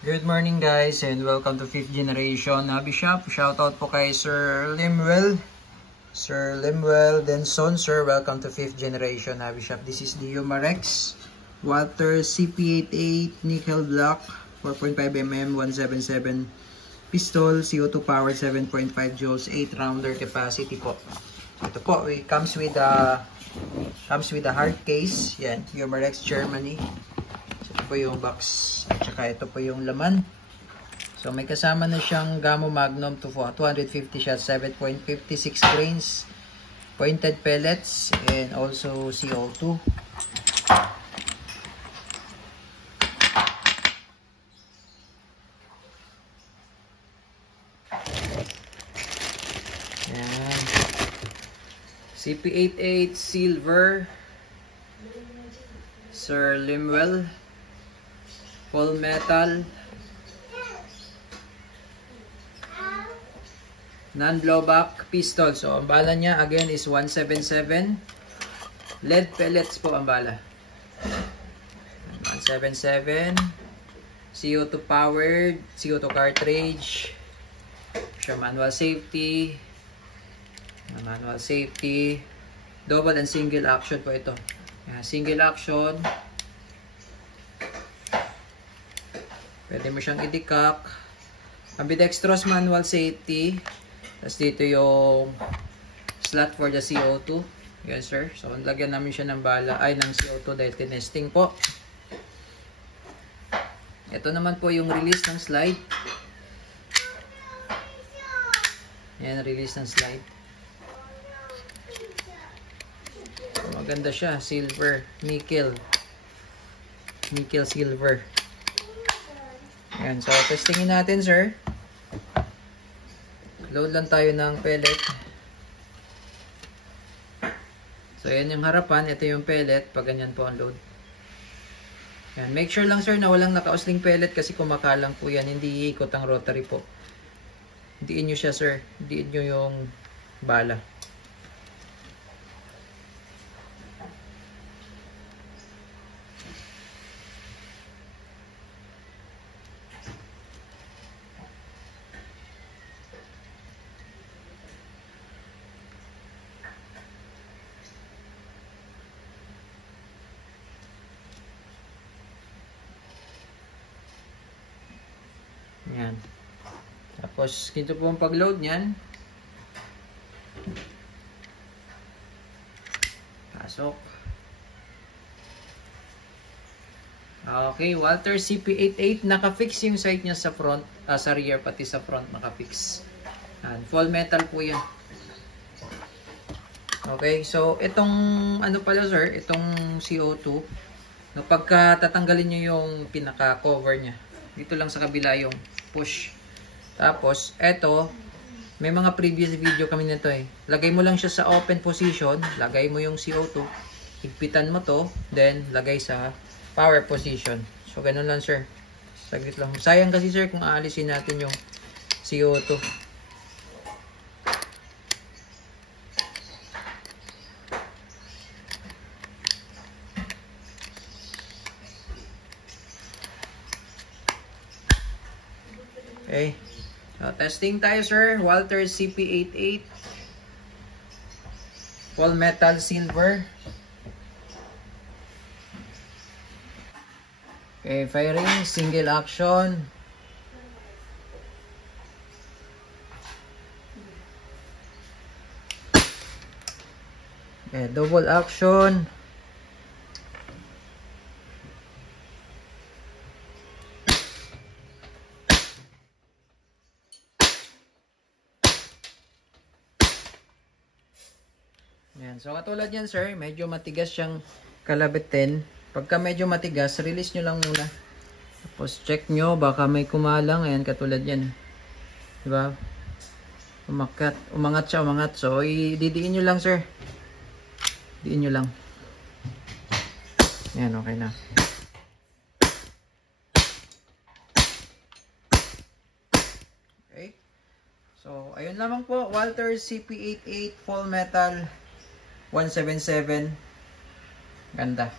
Good morning guys and welcome to 5th Generation Hobby Shop. Shoutout po kay Sir Limwell. Sir Limwell Denson, sir, welcome to 5th Generation Hobby Shop. This is the Umarex Water CP88 Nickel Block 4.5mm 177 pistol, CO2 powered 7.5 joules, 8 rounder capacity po. Ito po, it comes with a hard case. Yan, Umarex Germany. Ito po yung box at saka ito po yung laman. So may kasama na siyang Gamo Magnum 250 shots, 7.56 grains, pointed pellets, and also CO2. Yan. CP88 silver, Sir Limwell. Full metal, non-blowback pistol. So ang bala niya again is 177. Lead pellets po ang bala. 177. CO2 powered, CO2 cartridge. Siya manual safety. Double and single action po ito. Single action. Pwede mo siyang i-decock. Ambidextrous manual safety. Tapos dito yung slot for the CO2. Yan sir. So lagyan namin siya ng bala, ng CO2 dahil tinesting po. Ito naman po yung release ng slide. Yan, release ng slide. So, maganda siya. Silver, nickel. Nickel silver. Ayan, so testingin natin sir. Load lang tayo ng pellet. So ayan yung harapan, ito yung pellet. Pag ganyan po ang load. Ayan, make sure lang sir na walang nakausling pellet kasi kumakalang po yan. Hindi iikot ang rotary po. Diin nyo siya sir. Diin nyo yung bala. Yan. Tapos, ito po ang pag-load niyan. Pasok. Okay, Walter CP88. Naka-fix yung sight niya sa front, sa rear, pati sa front naka-fix. Full metal po yan. Okay, so itong ano pala sir, itong CO2, no, pagka tatanggalin nyo yung pinaka-cover niya, dito lang sa kabila yung push. Tapos, eto, may mga previous video kami nito eh. Lagay mo lang siya sa open position, lagay mo yung CO2, higpitan mo to, then lagay sa power position. So, ganun lang sir. Saglit lang. Sayang kasi sir kung aalisin natin yung CO2. Okay. So, testing tayo sir. Walter CP88. Full metal silver. Okay, firing. Single action. Okay, double action. Yan. So katulad yan sir, medyo matigas siyang kalabitin. Pagka medyo matigas, release nyo lang muna. Tapos check nyo, baka may kumalang. Ayan, katulad yan. Diba? Umangat siya, umangat. So didiin nyo lang sir. Diin nyo lang. Yan, okay na. Okay. So ayun lamang po, Walter CP88 full metal 177. Ganda.